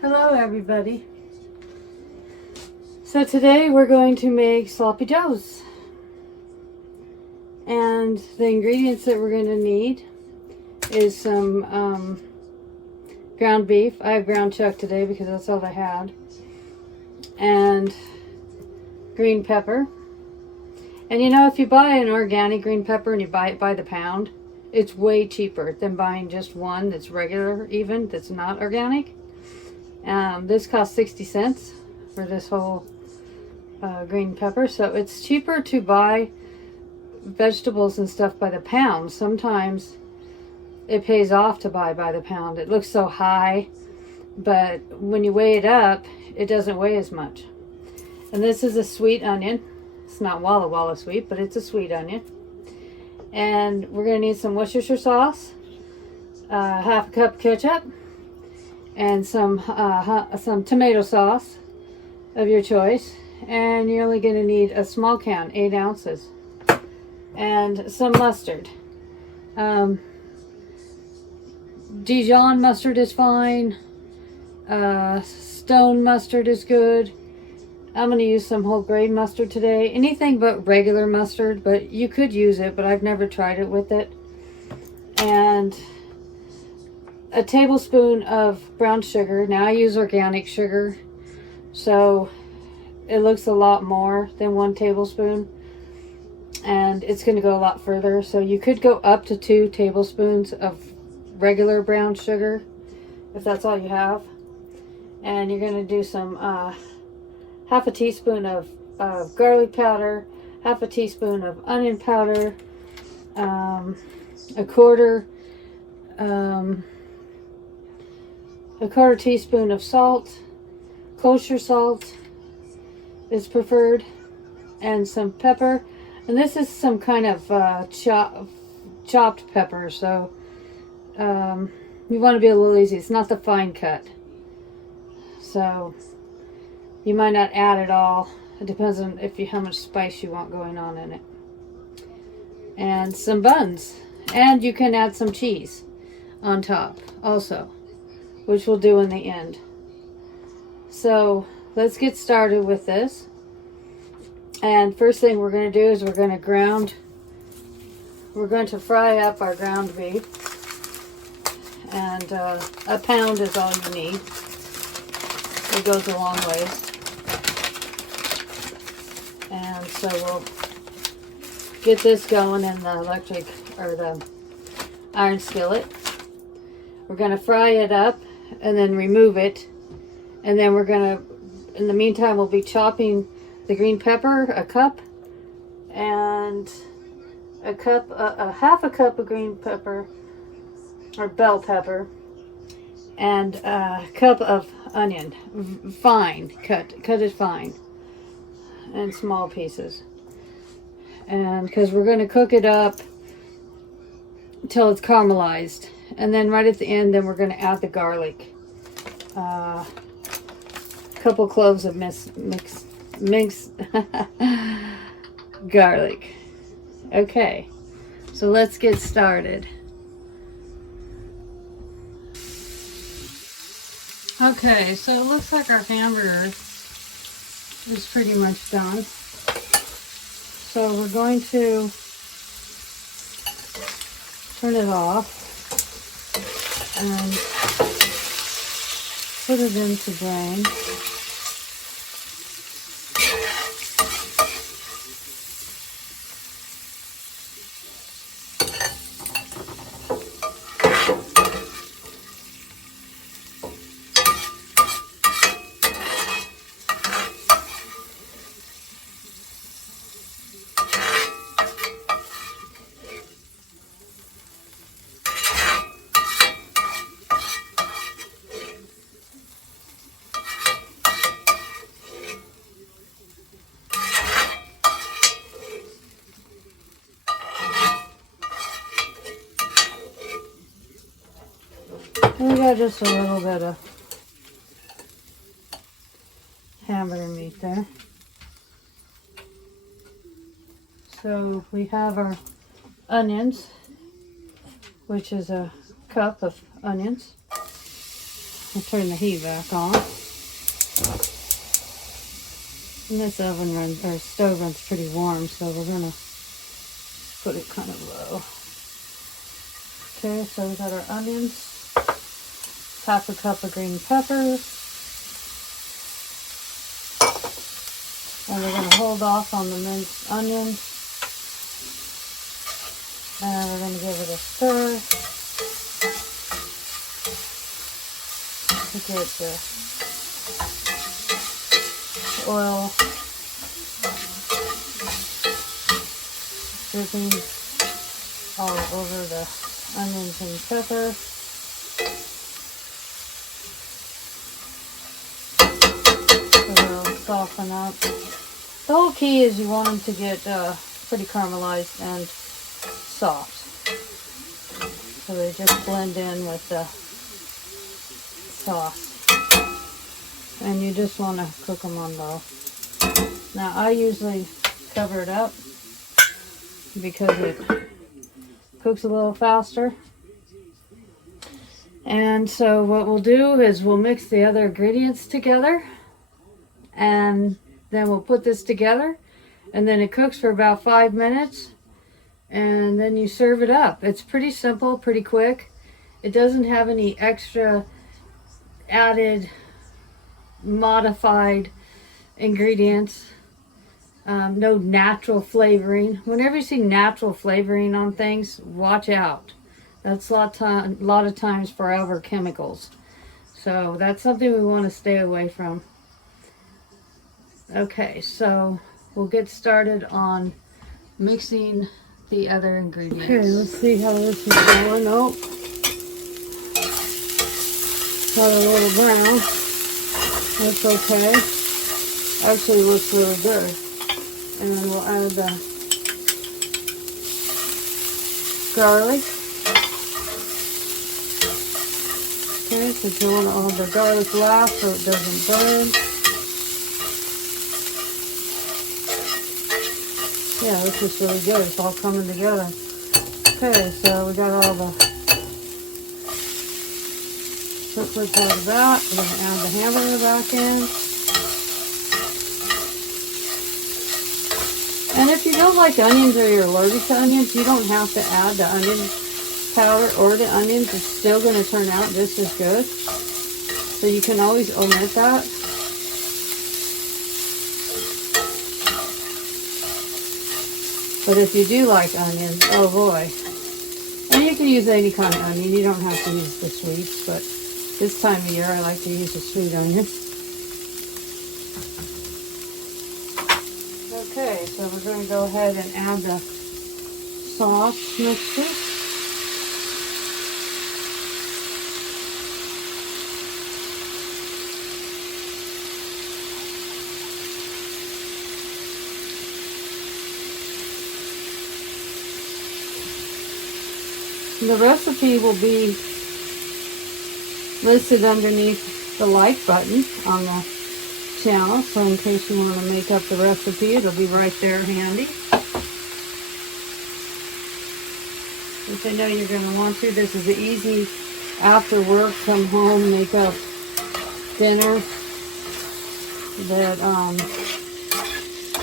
Hello everybody. So today we're going to make sloppy joes. And the ingredients that we're going to need is some ground beef. I have ground chuck today because that's all I had. And green pepper. And you know, if you buy an organic green pepper and you buy it by the pound, it's way cheaper than buying just one that's regular, even that's not organic. This costs 60 cents for this whole green pepper, so it's cheaper to buy vegetables and stuff by the pound. Sometimes it pays off to buy by the pound. It looks so high, but when you weigh it up, it doesn't weigh as much. And this is a sweet onion. It's not Walla Walla sweet, but it's a sweet onion. And we're going to need some Worcestershire sauce, half a cup ketchup, and some tomato sauce of your choice. And you're only going to need a small can, 8 ounces, and some mustard. Dijon mustard is fine. Stone mustard is good. I'm going to use some whole grain mustard today. Anything but regular mustard, but you could use it, but I've never tried it with it. And a tablespoon of brown sugar. Now I use organic sugar, so it looks a lot more than 1 tablespoon, and it's going to go a lot further. So you could go up to 2 tablespoons of regular brown sugar if that's all you have. And you're going to do some half a teaspoon of garlic powder, half a teaspoon of onion powder, a quarter teaspoon of salt. Kosher salt is preferred, and some pepper. And this is some kind of chopped pepper, so you want to be a little easy. It's not the fine cut, so you might not add it all. It depends on how much spice you want going on in it. And some buns, and you can add some cheese on top also, which we'll do in the end. So let's get started with this. And first thing we're going to do is we're going to fry up our ground beef. And a pound is all you need. It goes a long ways. And so we'll get this going in the electric or the iron skillet. We're going to fry it up and then remove it. And then we're going to, in the meantime, we'll be chopping the green pepper, a cup, and half a cup of green pepper, or bell pepper, and a cup of onion, fine, cut it fine, in small pieces. And because we're going to cook it up until it's caramelized. And then right at the end, then we're going to add the garlic. Couple cloves of minced garlic. Okay, so let's get started. Okay, so it looks like our hamburger is pretty much done. So we're going to turn it off and put it into drain. We got just a little bit of hamburger meat there. So we have our onions, which is a cup of onions. I'll turn the heat back on. And this oven runs, or stove runs pretty warm, so we're gonna put it kind of low. Okay, so we got our onions, half a cup of green peppers, and we're gonna hold off on the minced onions, and we're gonna give it a stir to get the oil dripping all over the onions and pepper. So they'll soften up. The whole key is you want them to get pretty caramelized and soft. So they just blend in with the sauce. And you just want to cook them on low. Now I usually cover it up because it cooks a little faster. And so what we'll do is we'll mix the other ingredients together, and then we'll put this together, and then it cooks for about 5 minutes, and then you serve it up. It's pretty simple, pretty quick. It doesn't have any extra added modified ingredients, no natural flavoring. Whenever you see natural flavoring on things, watch out. That's a lot of times forever chemicals, so that's something we want to stay away from. Okay, so we'll get started on mixing the other ingredients. Okay, let's see how this is going. Oh, got a little brown. That's okay. Actually looks really good. And then we'll add the garlic. Okay, so you want to hold the garlic last so it doesn't burn. Yeah, this is really good. It's all coming together. Okay, so we got all the peppers out of that. We're going to add the hamburger back in. And if you don't like onions or you're allergic to onions, you don't have to add the onion powder or the onions. It's still going to turn out just as good. So you can always omit that. But if you do like onions, oh boy. And you can use any kind of onion. You don't have to use the sweets, but this time of year I like to use the sweet onion. Okay, so we're going to go ahead and add the sauce mixture. The recipe will be listed underneath the like button on the channel, so in case you want to make up the recipe, it'll be right there handy. Which I know you're going to want to. This is the easy after work, come home, make up dinner that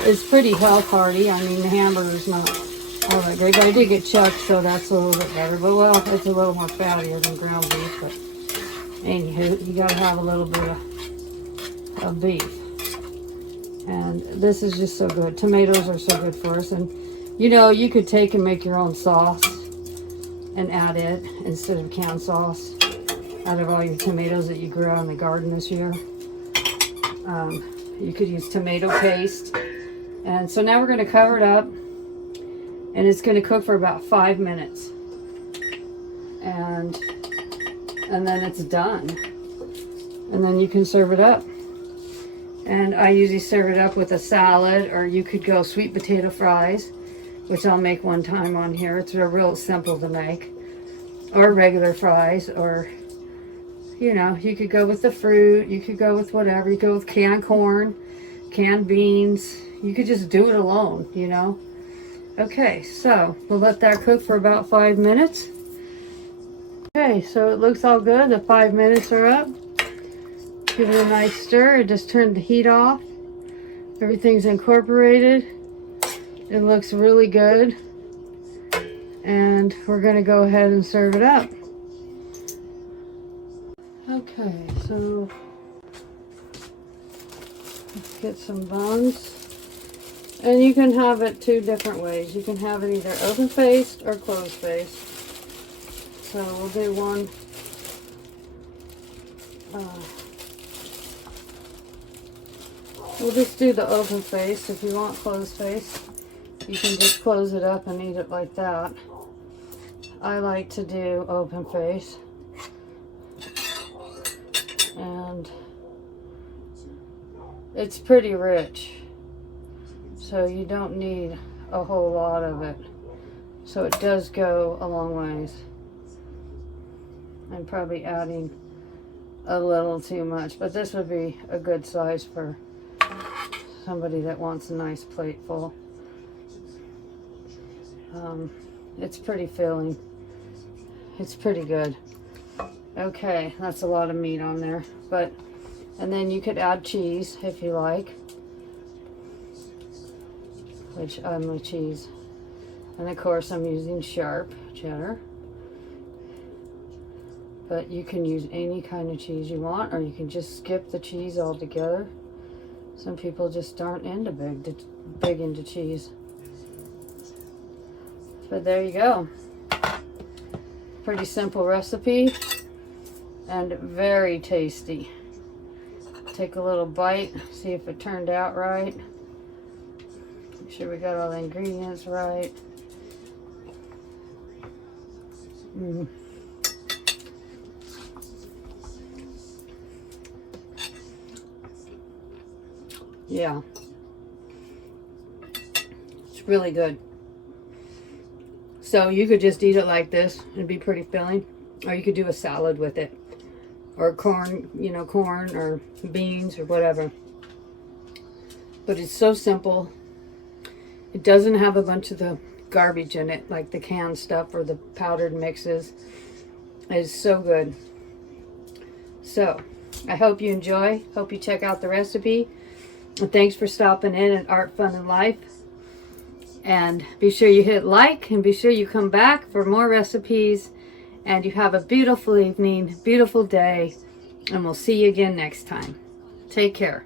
is pretty health hearty. I mean, the hamburger's not all that great, but I did get chucked, so that's a little bit better. But well, it's a little more fattier than ground beef, but anywho, you got to have a little bit of beef. And this is just so good. Tomatoes are so good for us. And you know, you could take and make your own sauce and add it instead of canned sauce out of all your tomatoes that you grew out in the garden this year. You could use tomato paste. And so now we're going to cover it up, and it's going to cook for about 5 minutes, and then it's done, and then you can serve it up. And I usually serve it up with a salad, or you could go sweet potato fries, which I'll make one time on here. It's real simple to make, or regular fries, or you know, you could go with the fruit, you could go with whatever. You go with canned corn, canned beans. You could just do it alone, you know. Okay, so we'll let that cook for about 5 minutes. Okay, so it looks all good. The 5 minutes are up. Give it a nice stir. I just turned the heat off. Everything's incorporated. It looks really good. And we're going to go ahead and serve it up. Okay, so let's get some buns. And you can have it two different ways. You can have it either open faced or closed faced. So we'll do one. We'll just do the open face. If you want closed face, you can just close it up and eat it like that. I like to do open face. And it's pretty rich. So you don't need a whole lot of it. So it does go a long ways. I'm probably adding a little too much, but this would be a good size for somebody that wants a nice plate full. It's pretty filling. It's pretty good. Okay, that's a lot of meat on there, and then you could add cheese if you like, which I'm with cheese, and of course I'm using sharp cheddar. But you can use any kind of cheese you want, or you can just skip the cheese altogether. Some people just aren't into big into cheese. But there you go. Pretty simple recipe and very tasty. Take a little bite, see if it turned out right. Make sure we got all the ingredients right. Yeah, it's really good. So you could just eat it like this and be pretty filling, or you could do a salad with it, or corn, corn or beans or whatever. But it's so simple. It doesn't have a bunch of the garbage in it, like the canned stuff or the powdered mixes. It's so good. So I hope you enjoy. Hope you check out the recipe. And thanks for stopping in at Art, Fun, and Life. And be sure you hit like, and be sure you come back for more recipes. And you have a beautiful evening, beautiful day. And we'll see you again next time. Take care.